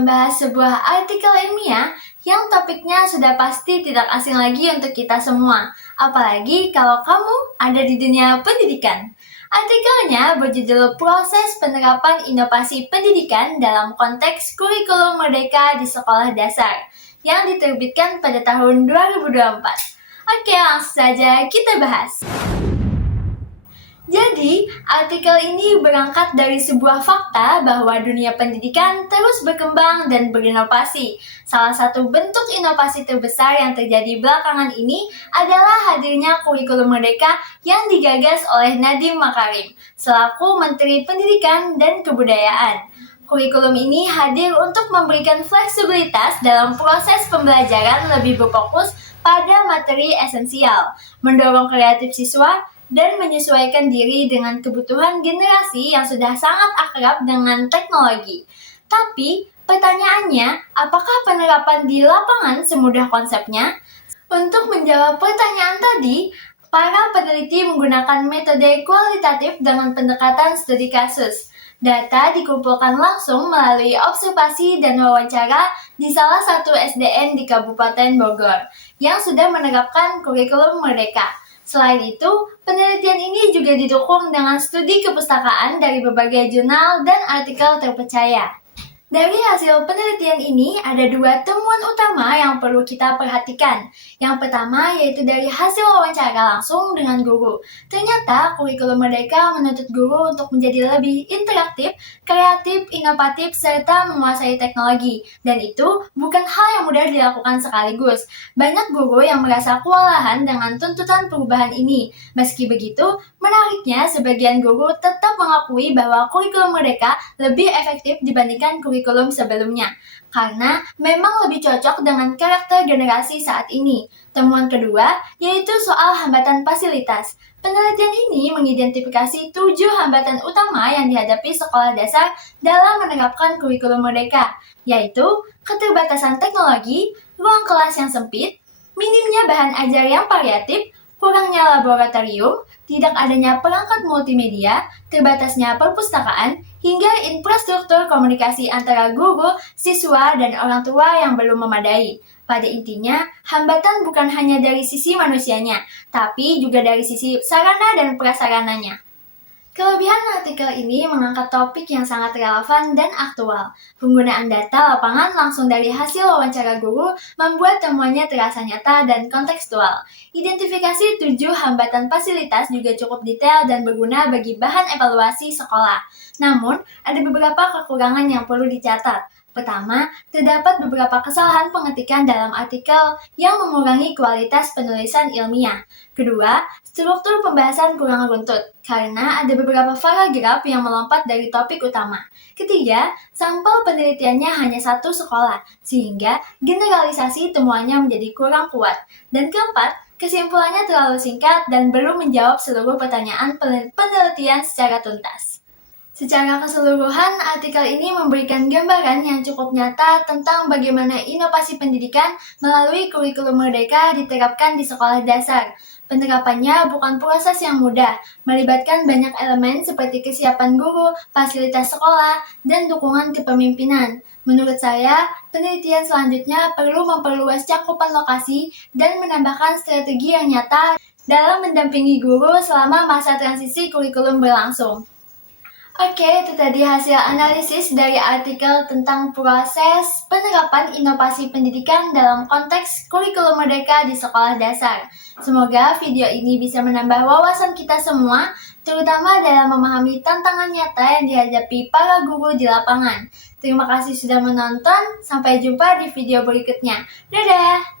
membahas sebuah artikel ilmiah yang topiknya sudah pasti tidak asing lagi untuk kita semua. Apalagi kalau kamu ada di dunia pendidikan. Artikelnya berjudul Proses Penerapan Inovasi Pendidikan dalam Konteks Kurikulum Merdeka di Sekolah Dasar yang diterbitkan pada tahun 2024. Oke, langsung saja kita bahas. Jadi, artikel ini berangkat dari sebuah fakta bahwa dunia pendidikan terus berkembang dan berinovasi. Salah satu bentuk inovasi terbesar yang terjadi belakangan ini adalah hadirnya kurikulum merdeka yang digagas oleh Nadiem Makarim selaku Menteri Pendidikan dan Kebudayaan. Kurikulum ini hadir untuk memberikan fleksibilitas dalam proses pembelajaran lebih berfokus pada materi esensial, mendorong kreatif siswa, dan menyesuaikan diri dengan kebutuhan generasi yang sudah sangat akrab dengan teknologi. Tapi, pertanyaannya, apakah penerapan di lapangan semudah konsepnya? Untuk menjawab pertanyaan tadi, para peneliti menggunakan metode kualitatif dengan pendekatan studi kasus. Data dikumpulkan langsung melalui observasi dan wawancara di salah satu SDN di Kabupaten Bogor yang sudah menerapkan kurikulum merdeka. Selain itu, penelitian ini juga didukung dengan studi kepustakaan dari berbagai jurnal dan artikel terpercaya. Dari hasil penelitian ini, ada dua temuan utama yang perlu kita perhatikan. Yang pertama yaitu dari hasil wawancara langsung dengan guru. Ternyata kurikulum merdeka menuntut guru untuk menjadi lebih interaktif, kreatif, inovatif, serta menguasai teknologi. Dan itu bukan hal yang mudah dilakukan sekaligus. Banyak guru yang merasa kewalahan dengan tuntutan perubahan ini. Meski begitu, menariknya sebagian guru tetap mengakui bahwa kurikulum merdeka lebih efektif dibandingkan kurikulum sebelumnya, karena memang lebih cocok dengan karakter generasi saat ini. Temuan kedua yaitu soal hambatan fasilitas. Penelitian ini mengidentifikasi 7 hambatan utama yang dihadapi sekolah dasar dalam menerapkan kurikulum merdeka, yaitu keterbatasan teknologi, ruang kelas yang sempit, minimnya bahan ajar yang variatif, kurangnya laboratorium, tidak adanya perangkat multimedia, terbatasnya perpustakaan, hingga infrastruktur komunikasi antara guru, siswa, dan orang tua yang belum memadai. Pada intinya, hambatan bukan hanya dari sisi manusianya, tapi juga dari sisi sarana dan prasarananya. Kelebihan artikel ini mengangkat topik yang sangat relevan dan aktual. Penggunaan data lapangan langsung dari hasil wawancara guru membuat temuannya terasa nyata dan kontekstual. Identifikasi 7 hambatan fasilitas juga cukup detail dan berguna bagi bahan evaluasi sekolah. Namun, ada beberapa kekurangan yang perlu dicatat. Pertama, terdapat beberapa kesalahan pengetikan dalam artikel yang mengurangi kualitas penulisan ilmiah. Kedua, struktur pembahasan kurang runtut, karena ada beberapa paragraf yang melompat dari topik utama. Ketiga, sampel penelitiannya hanya satu sekolah, sehingga generalisasi temuannya menjadi kurang kuat. Dan keempat, kesimpulannya terlalu singkat dan belum menjawab seluruh pertanyaan penelitian secara tuntas. Secara keseluruhan, artikel ini memberikan gambaran yang cukup nyata tentang bagaimana inovasi pendidikan melalui kurikulum merdeka diterapkan di sekolah dasar. Penerapannya bukan proses yang mudah, melibatkan banyak elemen seperti kesiapan guru, fasilitas sekolah, dan dukungan kepemimpinan. Menurut saya, penelitian selanjutnya perlu memperluas cakupan lokasi dan menambahkan strategi yang nyata dalam mendampingi guru selama masa transisi kurikulum berlangsung. Oke, itu tadi hasil analisis dari artikel tentang proses penerapan inovasi pendidikan dalam konteks kurikulum merdeka di sekolah dasar. Semoga video ini bisa menambah wawasan kita semua, terutama dalam memahami tantangan nyata yang dihadapi para guru di lapangan. Terima kasih sudah menonton, sampai jumpa di video berikutnya. Dadah!